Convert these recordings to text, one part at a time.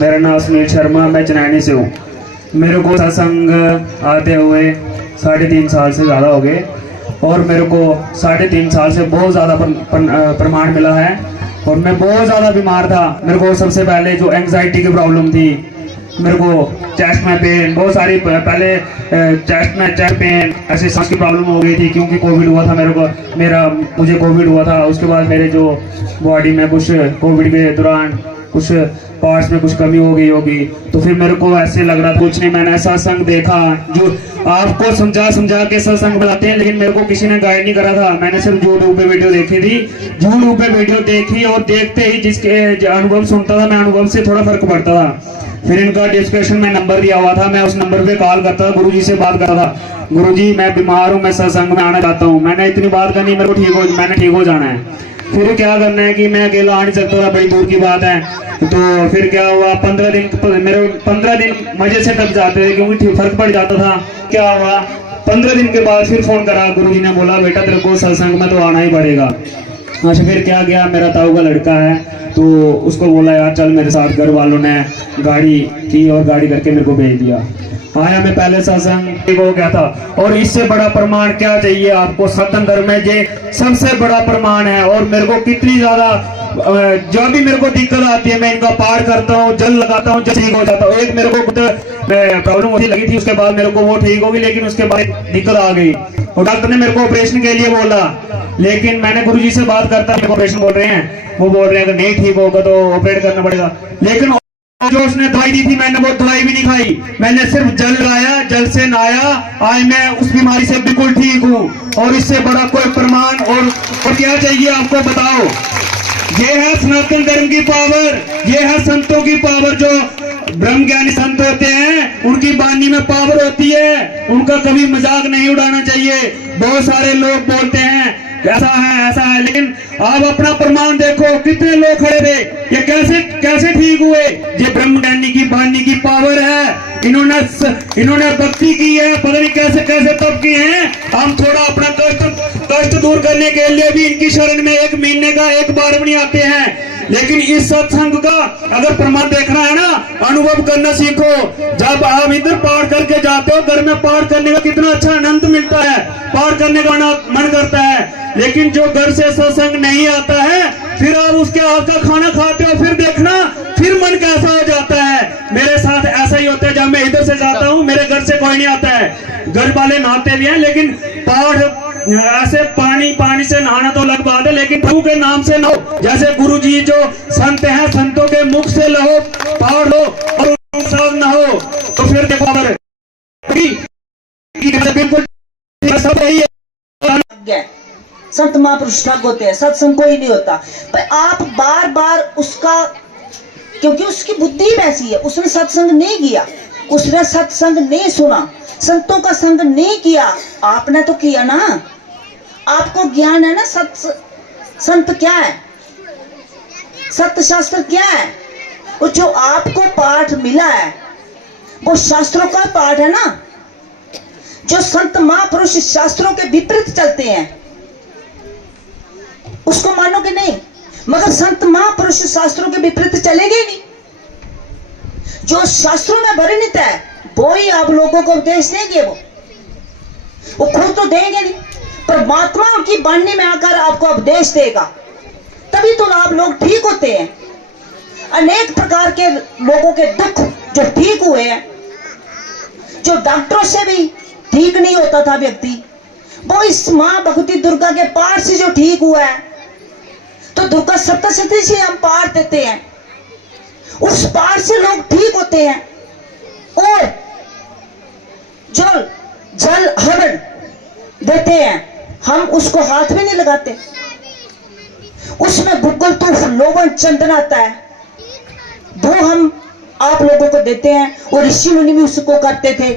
मेरा नाम सुनील शर्मा, मैं चनैनी से हूँ। मेरे को सत्संग आते हुए 3.5 साल से ज़्यादा हो गए और मेरे को 3.5 साल से बहुत ज़्यादा प्रमाण मिला है। और मैं बहुत ज़्यादा बीमार था। मेरे को सबसे पहले जो एंग्जाइटी की प्रॉब्लम थी, मेरे को चेस्ट में पेन बहुत सारी, पहले चेस्ट पेन, ऐसे सांस की प्रॉब्लम हो गई थी क्योंकि कोविड हुआ था। मुझे कोविड हुआ था। उसके बाद मेरे जो बॉडी में कुछ कोविड के दौरान कुछ पार्ट्स में कुछ कमी हो गई होगी, तो फिर मेरे को ऐसे लग रहा था कुछ नहीं। मैंने सत्संग देखा, जो आपको समझा के सत्संग बुलाते हैं, लेकिन मेरे को किसी ने गाइड नहीं करा था। मैंने सिर्फ यूट्यूब पे वीडियो देखी थी, यूट्यूब पे वीडियो देखी और देखते ही जिसके अनुभव सुनता था, मैं अनुभव से थोड़ा फर्क पड़ता था। फिर इनका डिस्क्रिप्शन में नंबर दिया हुआ था, मैं उस नंबर पे कॉल करता था, गुरुजी से बात करता था, गुरुजी मैं बीमार हूँ, मैं सत्संग में आना चाहता हूँ। मैंने इतनी बात करनी, मेरे को मैंने ठीक हो जाना है। फिर क्या करना है कि मैं अकेला आ नहीं सकता था, बड़ी दूर की बात है। तो फिर क्या हुआ, 15 दिन मजे से कट जाते थे क्योंकि फर्क पड़ जाता था। क्या हुआ, 15 दिन के बाद फिर फोन करा, गुरुजी ने बोला बेटा तेरे को सत्संग में तो आना ही पड़ेगा। अच्छा, फिर क्या गया, मेरा ताऊ का लड़का है, तो उसको बोला यार चल मेरे साथ। घर वालों ने गाड़ी की और गाड़ी करके मेरे को भेज दिया। आया मैं पहले सत्संग हो गया था। और इससे बड़ा प्रमाण क्या चाहिए आपको? सनातन धर्म में ये सबसे बड़ा प्रमाण है। और मेरे को कितनी ज्यादा जो भी मेरे को दिक्कत आती है, मैं इनका पाठ करता हूँ, जल लगाता हूँ, ठीक हो जाता हूँ। एक मेरे को प्रॉब्लम होती लगी थी, उसके बाद मेरे को वो ठीक होगी, लेकिन उसके बाद दिक्कत आ गई और डॉक्टर ने मेरे को ऑपरेशन के लिए बोला। लेकिन मैंने गुरुजी से बात करता, मेरे को ऑपरेशन बोल रहे हैं, वो बोल रहे हैं अगर नहीं ठीक होगा तो ऑपरेट करना पड़ेगा। लेकिन जो उसने दवाई दी थी, मैंने वो दवाई भी नहीं खाई, मैंने सिर्फ जल लगाया, जल से नहाया। आज मैं उस बीमारी से बिल्कुल ठीक हूँ। और इससे बड़ा कोई प्रमाण और क्या चाहिए आपको? बताओ। ये है सनातन धर्म की पावर, ये है संतों की पावर। जो ब्रह्म ज्ञानी संत होते हैं, उनकी वाणी में पावर होती है, उनका कभी मजाक नहीं उड़ाना चाहिए। बहुत सारे लोग बोलते हैं ऐसा है, लेकिन आप अपना प्रमाण देखो, कितने लोग खड़े थे, ये कैसे ठीक हुए? ये ब्रह्म ज्ञानी की वाणी की पावर है। इन्होंने भक्ति की है, पता नहीं कैसे तप किए हैं। हम थोड़ा अपना कष्ट दूर करने के लिए भी इनकी शरण में 1 महीने का 1 बार भी नहीं आते हैं। लेकिन इस सत्संग का अगर प्रमाण देखना है ना, अनुभव करना सीखो। जब आप इधर पाठ करके जाते हो, घर में पाठ करने का कितना अच्छा आनंद मिलता है, पाठ करने का मन करता है। लेकिन जो घर से सत्संग नहीं आता है, फिर आप उसके हाथ का खाना खाते हो, फिर देखना फिर मन कैसा हो जाता है। मेरे साथ ऐसा ही होता है, जब मैं इधर से जाता हूँ, मेरे घर से कोई नहीं आता है। घर वाले नहाते भी हैं, लेकिन पाठ ऐसे पानी से नहाना तो अलग बात है, लेकिन प्रभु के नाम से नहो। जैसे गुरु जी जो संत हैं, संतों के मुख से लहो, पाठ लो और साथ नहो, तो फिर देखो बिल्कुल सब यही है। संत महापुरुष ठग होते हैं, सत्संग कोई नहीं होता। पर आप बार बार उसका, क्योंकि उसकी बुद्धि वैसी है, उसने सत्संग नहीं किया, उसने सत्संग नहीं सुना, संतों का संग नहीं किया। आपने तो किया ना, आपको ज्ञान है ना। संत क्या है, सत्य शास्त्र क्या है? वो जो आपको पाठ मिला है वो शास्त्रों का पाठ है ना। जो संत महापुरुष शास्त्रों के विपरीत चलते हैं उसको मानोगे नहीं, मगर संत महापुरुष शास्त्रों के विपरीत चलेंगे नहीं। जो शास्त्रों में वर्णित है वो ही आप लोगों को उपदेश देंगे। वो खुद तो देंगे नहीं, परमात्मा उनकी वाणी में आकर आपको उपदेश देगा, तभी तो आप लोग ठीक होते हैं। अनेक प्रकार के लोगों के दुख जो ठीक हुए हैं, जो डॉक्टरों से भी ठीक नहीं होता था व्यक्ति, वो इस मां भगवती दुर्गा के पाठ से जो ठीक हुआ है। तो दुर्गा सप्तशती से हम पाठ देते हैं, उस पाठ से लोग ठीक होते हैं। और जल हवन देते हैं, हम उसको हाथ में नहीं लगाते, उसमें गुग्गल तूफ लोवन चंदन आता है, वो हम आप लोगों को देते हैं। और ऋषि मुनि भी उसको करते थे।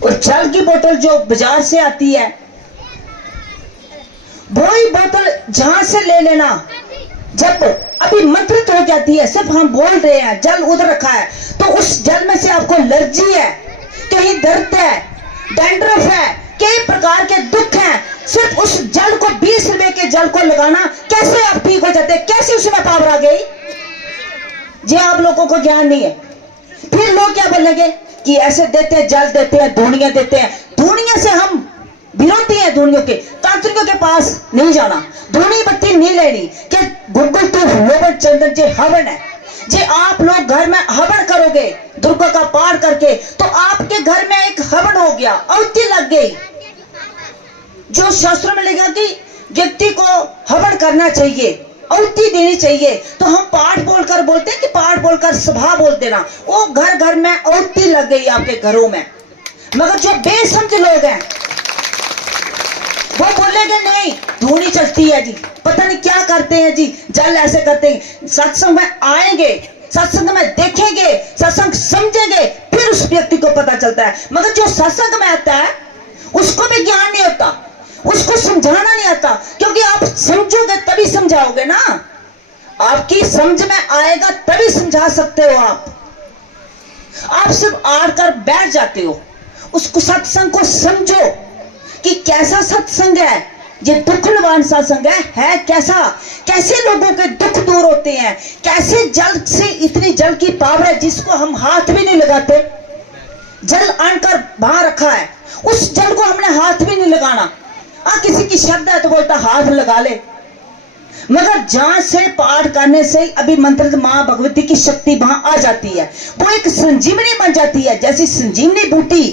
और जल की बोतल जो बाजार से आती है, वही बोतल जहां से ले लेना, जब अभी मंत्रित हो जाती है, सिर्फ हम बोल रहे हैं जल उधर रखा है, तो उस जल में से आपको एलर्जी है, कहीं दर्द है, डैंड्रफ है, कई प्रकार के दुख हैं, सिर्फ उस जल को 20 रुपए के जल को लगाना, कैसे आप ठीक हो जाते? कैसे उसमें पावर आ गई? जे आप लोगों को ज्ञान नहीं है। फिर लोग क्या बोलेंगे कि ऐसे देते हैं, जल देते हैं, धूनिया देते हैं। धूनिया से हम विरोधी हैं, धूनियों के तांत्रिकों के पास नहीं जाना, धूनी बत्ती नहीं लेनी। क्या गुगल तो लोबन चंदन जे हवन है, जे आप लोग घर में हवन करोगे दुर्गा का पाठ करके, तो आपके घर में एक हवन हो गया, आहुति लग गई। जो शास्त्रों में लिखा कि व्यक्ति को हवन करना चाहिए, आहुति देनी चाहिए, तो हम पाठ बोलकर बोलते हैं कि पाठ बोलकर सभा बोल देना। वो घर घर में आहुति लग गई आपके घरों में। मगर जो बेसमझ लोग हैं वो बोलेंगे नहीं धूनी चलती है जी, पता नहीं क्या करते हैं जी, जल ऐसे करते हैं। सत्संग में आएंगे, सत्संग में देखेंगे, सत्संग समझेंगे, फिर उस व्यक्ति को पता चलता है। मगर जो सत्संग में आता है उसको भी ज्ञान नहीं होता, उसको समझाना नहीं आता, क्योंकि आप समझोगे तभी समझाओगे ना। आपकी समझ में आएगा तभी समझा सकते हो। आप सिर्फ आकर बैठ जाते हो। उसको सत्संग को समझो कि कैसा सत्संग है, ये दुखवान सत्संग है कैसा, कैसे लोगों के दुख दूर होते हैं, कैसे जल से इतनी जल की पावर है जिसको हम हाथ भी नहीं लगाते। जल आनकर बाहर रखा है, उस जल को हमने हाथ भी नहीं लगाना। किसी की श्रद्धा है तो बोलता हाथ लगा ले, मगर जहां से पाठ करने से अभी मंत्र मां भगवती की शक्ति वहां आ जाती है, वो एक संजीवनी बन जाती है। जैसी संजीवनी बूटी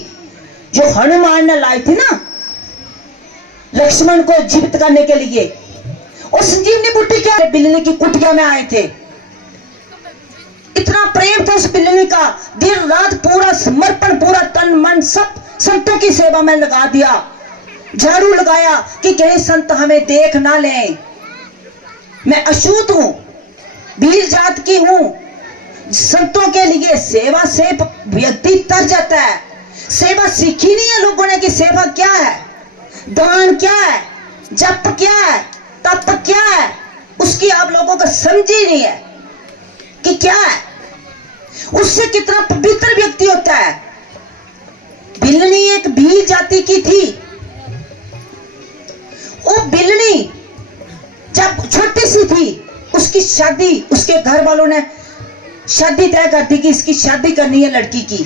जो हनुमान ने लाई थी ना लक्ष्मण को जीवित करने के लिए, और संजीवनी बूटी क्या है, बिल्ली की कुटिया में आए थे। इतना प्रेम था उस बिल्ली का, दिन रात पूरा समर्पण, पूरा तन मन सब संतों की सेवा में लगा दिया। झाड़ू लगाया कि कहीं संत हमें देख ना लें, मैं अछूत हूं, वीर जात की हूं। संतों के लिए सेवा से व्यक्ति तर जाता है। सेवा सीखी नहीं है लोगों ने कि सेवा क्या है, दान क्या है, जप क्या है, तप क्या है, उसकी आप लोगों को समझ ही नहीं है कि क्या है। उससे कितना पवित्र व्यक्ति होता है। बिल्ली एक भील जाति की थी। वो बिल्ली जब छोटी सी थी उसकी शादी, उसके घर वालों ने शादी तय कर दी कि इसकी शादी करनी है लड़की की।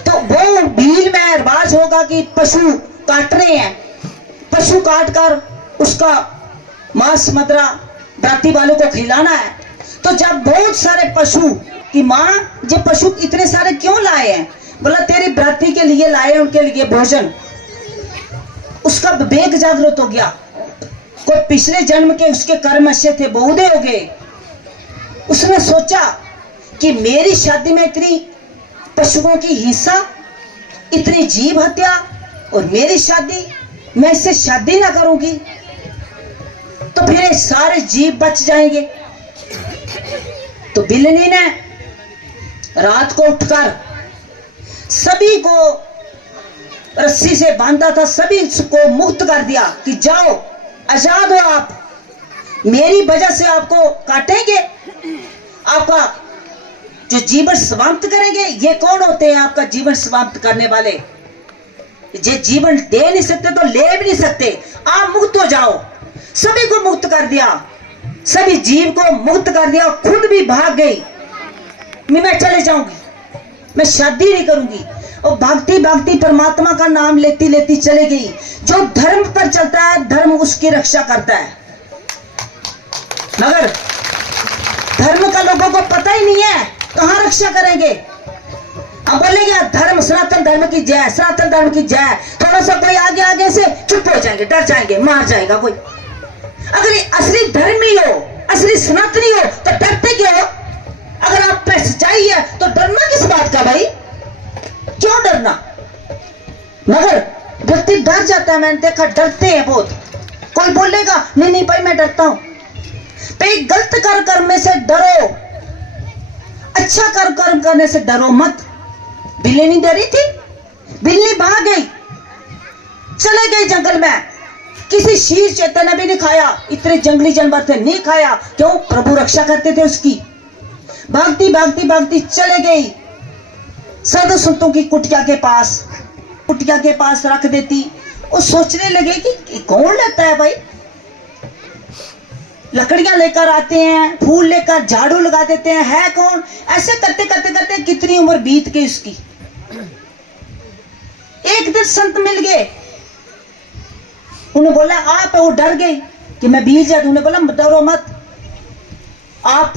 तो वो भील में रिवाज होगा कि पशु काट रहे हैं, पशु काट कर उसका मांस मदरा बराती वालों को खिलाना है। तो जब बहुत सारे पशु की माँ, ये पशु इतने सारे क्यों लाए हैं, बोला तेरी बराती के लिए लाए, उनके लिए भोजन। उसका विवेक जागृत हो गया, कोई पिछले जन्म के उसके कर्म अच्छे थे, बहुदे हो गए। उसने सोचा कि मेरी शादी में इतनी पशुओं की हिंसा, इतनी जीव हत्या, और मेरी शादी, मैं इससे शादी ना करूंगी तो फिर ये सारे जीव बच जाएंगे। तो बिल्ली ने रात को उठकर सभी को रस्सी से बांधा था, सभी को मुक्त कर दिया कि जाओ आजाद हो आप, मेरी वजह से आपको काटेंगे, आपका जो जीवन समाप्त करेंगे। ये कौन होते हैं आपका जीवन समाप्त करने वाले, जे जीवन दे नहीं सकते तो ले भी नहीं सकते, आप मुक्त हो जाओ। सभी को मुक्त कर दिया, सभी जीव को मुक्त कर दिया, खुद भी भाग गई, मैं चले जाऊंगी, मैं शादी नहीं करूंगी। और भागती भागती परमात्मा का नाम लेती लेती चले गई। जो धर्म पर चलता है धर्म उसकी रक्षा करता है, मगर धर्म का लोगों को पता ही नहीं है, कहां रक्षा करेंगे। अब बोलेंगे धर्म, सनातन धर्म की जय, सनातन धर्म की जय, थोड़ा सा कोई आगे आगे से चुप हो जाएंगे, डर जाएंगे, मार जाएगा कोई। अगर ये असली धर्मी हो, असली सनातनी हो तो डरते क्यों हो? अगर आप पे सच्चाई है तो डरना किस बात का भाई, क्यों डरना। मगर व्यक्ति डर जाता है, मैंने देखा डरते हैं बहुत। कोई बोलेगा नहीं नहीं भाई मैं डरता हूं, भाई गलत कर्म करने से डरो, अच्छा कर्म करने से डरो मत। बिल्ली नहीं डरी थी, बिल्ली भाग गई, चले गई जंगल में, किसी शीर चेतन ने भी नहीं खाया, इतने जंगली जानवर थे नहीं खाया, क्यों, प्रभु रक्षा करते थे उसकी। भागती भागती भागती चले गई साधु संतों की कुटिया के पास रख देती। और सोचने लगे कि कौन लेता है भाई, लकड़ियां लेकर आते हैं, फूल लेकर झाड़ू लगा देते हैं, है कौन? ऐसे करते करते करते कितनी उम्र बीत गई उसकी। एक दिन संत मिल गए, उन्हें बोला आप, वो डर गई कि मैं बीत जाती। उन्हें बोला डरो मत, आप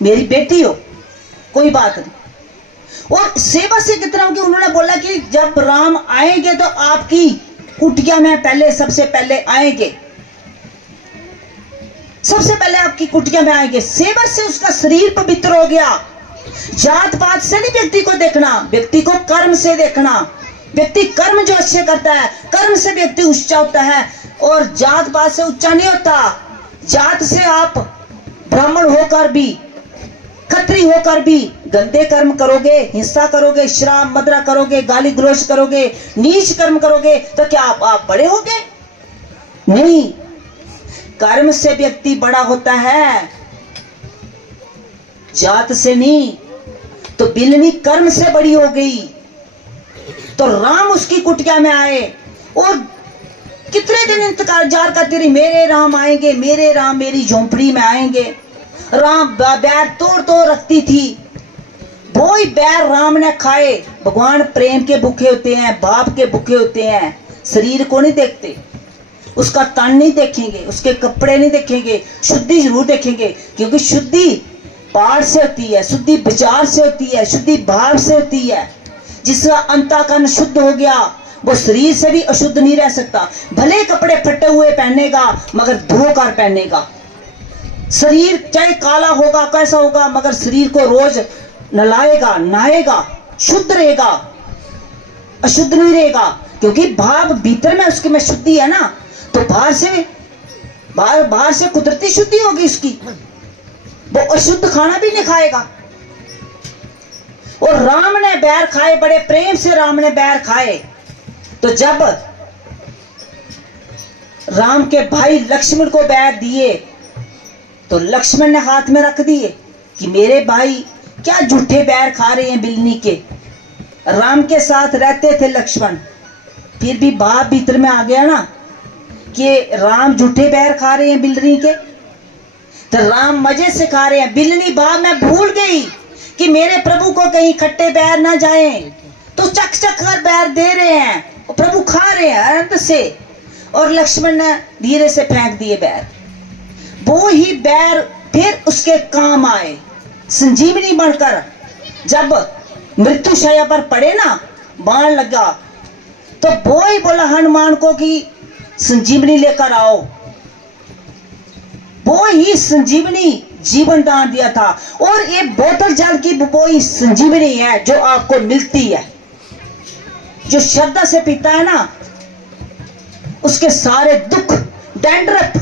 मेरी बेटी हो, कोई बात नहीं। और सेवा से कितना होगी, उन्होंने बोला कि जब राम आएंगे तो आपकी कुटिया में पहले सबसे पहले आएंगे, सबसे पहले आपकी कुटिया में आएंगे। सेवा से उसका शरीर पवित्र हो गया। जात पात से नहीं व्यक्ति को देखना, व्यक्ति को कर्म से देखना। व्यक्ति कर्म जो अच्छे करता है, कर्म से व्यक्ति ऊंचा होता है, और जात पात से ऊंचा नहीं होता। जात से आप ब्राह्मण होकर भी, खत्री होकर भी गंदे कर्म करोगे, हिंसा करोगे, शराब मदरा करोगे, गाली गलौज करोगे, नीच कर्म करोगे, तो क्या आप बड़े होगे? नहीं, कर्म से व्यक्ति बड़ा होता है, जात से नहीं। तो बिलनी कर्म से बड़ी हो गई। तो राम उसकी कुटिया में आए और कितने दिन इंतजार करती रही, मेरे राम आएंगे, मेरे राम मेरी झोंपड़ी में आएंगे। राम बैर तोड़ तोड़ रखती थी, वो ही बैर राम ने खाए। भगवान प्रेम के भूखे होते हैं, बाप के भूखे होते हैं। शरीर को नहीं देखते, उसका तन नहीं देखेंगे, उसके कपड़े नहीं देखेंगे, शुद्धि जरूर देखेंगे, क्योंकि शुद्धि पाठ से होती है, शुद्धि विचार से होती है, शुद्धि भाव से होती है। जिसका अंतःकरण शुद्ध हो गया, वो शरीर से भी अशुद्ध नहीं रह सकता। भले कपड़े फटे हुए पहनेगा, मगर धोकर पहनेगा। शरीर चाहे काला होगा, कैसा होगा, मगर शरीर को रोज नलाएगा, नहाएगा, शुद्ध रहेगा, अशुद्ध नहीं रहेगा। क्योंकि भाव भीतर में उसके में शुद्धि है ना, तो बाहर से कुदरती शुद्धि होगी उसकी। वो अशुद्ध खाना भी नहीं खाएगा। और राम ने बैर खाए, बड़े प्रेम से राम ने बैर खाए। तो जब राम के भाई लक्ष्मण को बैर दिए, तो लक्ष्मण ने हाथ में रख दिए कि मेरे भाई क्या झूठे बैर खा रहे हैं बिलनी के। राम के साथ रहते थे लक्ष्मण, फिर भी बाप भीतर में आ गया ना कि राम झूठे बैर खा रहे हैं बिलनी के, तो राम मजे से खा रहे हैं। बिलनी बाप मैं भूल गई कि मेरे प्रभु को कहीं खट्टे बैर ना जाए, तो चक चक कर बैर दे रहे हैं, प्रभु खा रहे हैं आनंद से। और लक्ष्मण ने धीरे से फेंक दिए बैर। वो ही बैर फिर उसके काम आए, संजीवनी बनकर। जब मृत्यु शैया पर पड़े ना, बाण लगा, तो वो ही बोला हनुमान को कि संजीवनी लेकर आओ। वो ही संजीवनी जीवन दान दिया था। और ये बोतल जल की वो ही संजीवनी है जो आपको मिलती है। जो श्रद्धा से पीता है ना, उसके सारे दुख, डैंड्रफ,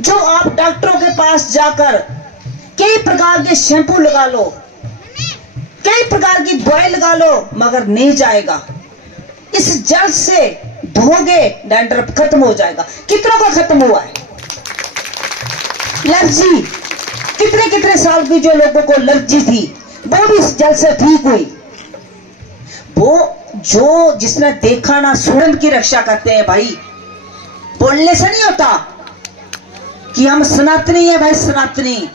जो आप डॉक्टरों के पास जाकर कई प्रकार के शैम्पू लगा लो, कई प्रकार की दवाई लगा लो, मगर नहीं जाएगा। इस जल से धोगे, डैंड्रफ खत्म हो जाएगा। कितनों का खत्म हुआ है? एलर्जी, कितने कितने साल की जो लोगों को एलर्जी थी, वो भी इस जल से ठीक हुई। वो जो जिसने देखा ना, स्वयं की रक्षा करते हैं भाई। बोलने से नहीं होता कि हम सनातनी है भाई, सनातनी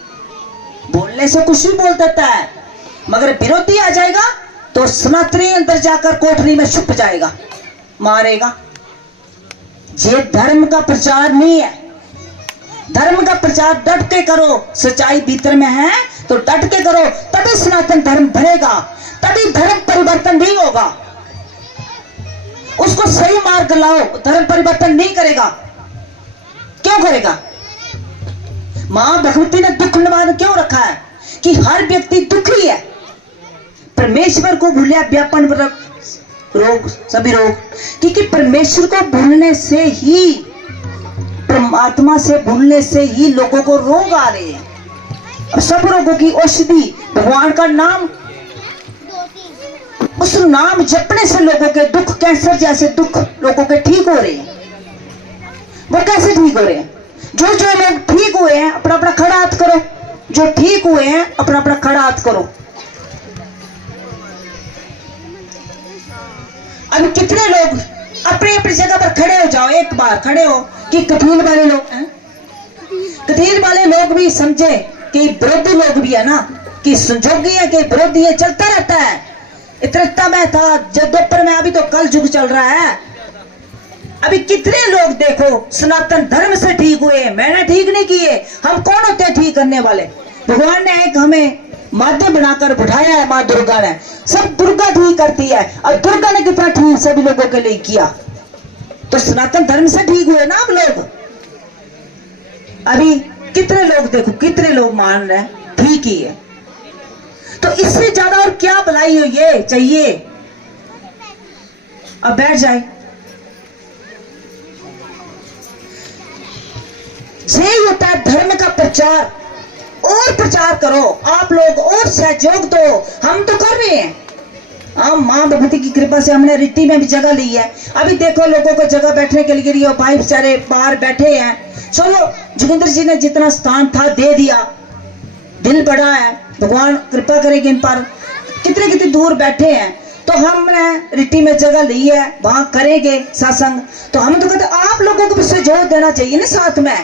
बोलने से कुछ भी बोल देता है, मगर विरोधी आ जाएगा तो सनातनी अंदर जाकर कोठरी में छुप जाएगा, मारेगा। ये धर्म का प्रचार नहीं है। धर्म का प्रचार डट के करो, सच्चाई भीतर में है तो डट के करो, तभी सनातन धर्म बढ़ेगा, तभी धर्म परिवर्तन नहीं होगा। उसको सही मार्ग लाओ, धर्म परिवर्तन नहीं करेगा। क्यों करेगा? मां भगवती ने दुख निवारण क्यों रखा है कि हर व्यक्ति दुखी है। परमेश्वर को भूलिया व्यापन रोग, सभी रोग, क्योंकि परमेश्वर को भूलने से ही, परमात्मा से भूलने से ही लोगों को रोग आ रहे हैं। सब रोगों की औषधि भगवान का नाम, उस नाम जपने से लोगों के दुख, कैंसर जैसे दुख लोगों के ठीक हो रहे हैं। वो कैसे ठीक हो रहे हैं? जो लोग ठीक हुए हैं अपना अपना खड़ा हाथ करो। जो ठीक हुए हैं अपना अपना खड़ा हाथ करो। अब कितने लोग अपनी अपनी जगह पर खड़े हो जाओ, एक बार खड़े हो कि कपिल वाले लोग हैं, कथीर वाले लोग भी समझे कि विरोधी लोग भी है ना, कि संजोगी है कि विरोधी है, चलता रहता है। इतना में था जब दोपहर में, अभी तो कल युग चल रहा है। अभी कितने लोग देखो सनातन धर्म से ठीक हुए, मैंने ठीक नहीं किए। हम कौन होते हैं ठीक करने वाले? भगवान ने एक हमें माध्यम बनाकर बिठाया है, माँ दुर्गा ने। सब दुर्गा ठीक करती है, और दुर्गा ने कितना ठीक सभी लोगों के लिए किया। तो सनातन धर्म से ठीक हुए ना हम लोग। अभी कितने लोग देखो, कितने लोग मान रहे हैं ठीक ही है। तो इससे ज्यादा और क्या भलाई हो ये चाहिए? अब बैठ जाए। ये होता है धर्म का प्रचार। और प्रचार करो आप लोग, और सहयोग दो। हम तो कर रहे हैं। हम मां भगवती की कृपा से हमने रिट्टी में भी जगह ली है। अभी देखो लोगों को जगह बैठने के लिए भाई बेचारे बाहर बैठे हैं। चलो जोगिंदर जी ने जितना स्थान था दे दिया, दिल बड़ा है, भगवान कृपा करेगी इन पर। कितने कितने दूर बैठे हैं, तो हमने रिट्टी में जगह ली है, वहां करेंगे सत्संग। तो हम तो कहते आप लोगों को भी सहयोग देना चाहिए ना साथ में,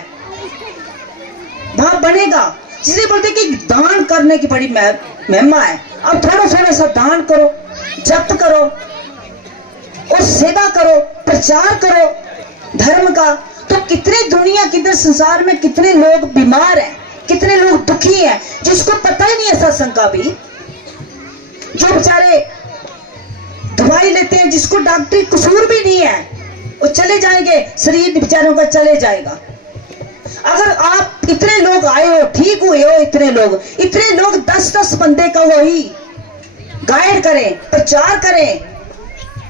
वहां बनेगा। इसलिए बोलते कि दान करने की बड़ी महिमा है। अब थोड़ा थोड़ा सा दान करो, जप करो और सेवा करो, प्रचार करो धर्म का। तो कितने दुनिया, कितने संसार में कितने लोग बीमार हैं, कितने लोग दुखी हैं, जिसको पता ही नहीं है सत्संग का भी। जो बेचारे दवाई लेते हैं, जिसको डॉक्टरी कसूर भी नहीं है, वो चले जाएंगे, शरीर बेचारों का चले जाएगा। अगर आप इतने लोग आए हो, ठीक हुए हो, इतने लोग 10-10 बंदे का वही गाइड करें, प्रचार करें,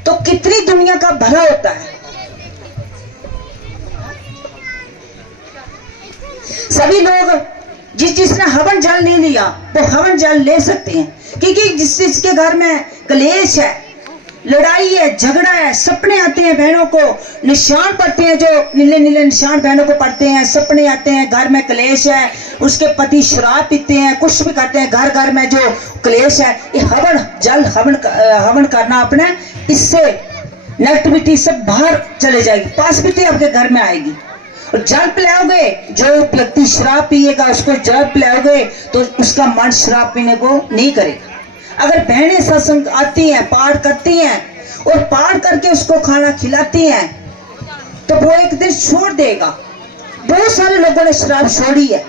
तो कितनी दुनिया का भला होता है। सभी लोग जिसने हवन जल नहीं लिया वो हवन जल ले सकते हैं, क्योंकि जिसके घर में क्लेश है, लड़ाई है, झगड़ा है, सपने आते हैं, बहनों को निशान पड़ते हैं, जो नीले नीले निशान बहनों को पड़ते हैं, सपने आते हैं, घर में क्लेश है, उसके पति शराब पीते हैं, कुछ भी करते हैं, घर घर में जो क्लेश है, ये हवन जल हवन करना अपने, इससे नेगेटिविटी सब बाहर चले जाएगी, पॉजिटिविटी आपके घर में आएगी। और जल पिलाओगे, जो व्यक्ति शराब पिएगा उसको जल पिलाओगे तो उसका मन शराब पीने को नहीं करेगा। अगर बहनें सत्संग आती हैं, पाठ करती हैं और पाठ करके उसको खाना खिलाती हैं, तो वो एक दिन छोड़ देगा। बहुत सारे लोगों ने शराब छोड़ी है,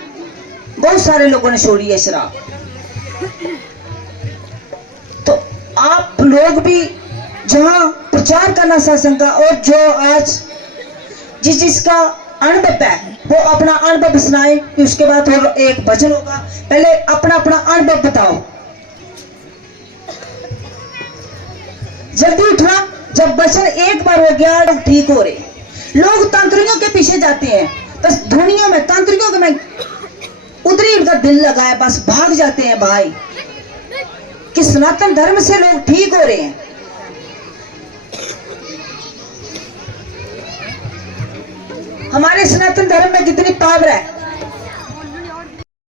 बहुत सारे लोगों ने छोड़ी है शराब। तो आप लोग भी जहां प्रचार करना सत्संग का, और जो आज जिसका अनुभव है वो अपना अनुभव सुनाए, उसके बाद और एक भजन होगा। पहले अपना अपना अनुभव बताओ, जल्दी उठना। जब वचन एक बार हो गया ठीक हो रहे। लोग तांत्रिकों के पीछे जाते हैं, बस दुनिया में तांत्रिकों के में उधर ही उनका दिल लगा है, बस भाग जाते हैं भाई, कि सनातन धर्म से लोग ठीक हो रहे हैं। हमारे सनातन धर्म में कितनी पावर है।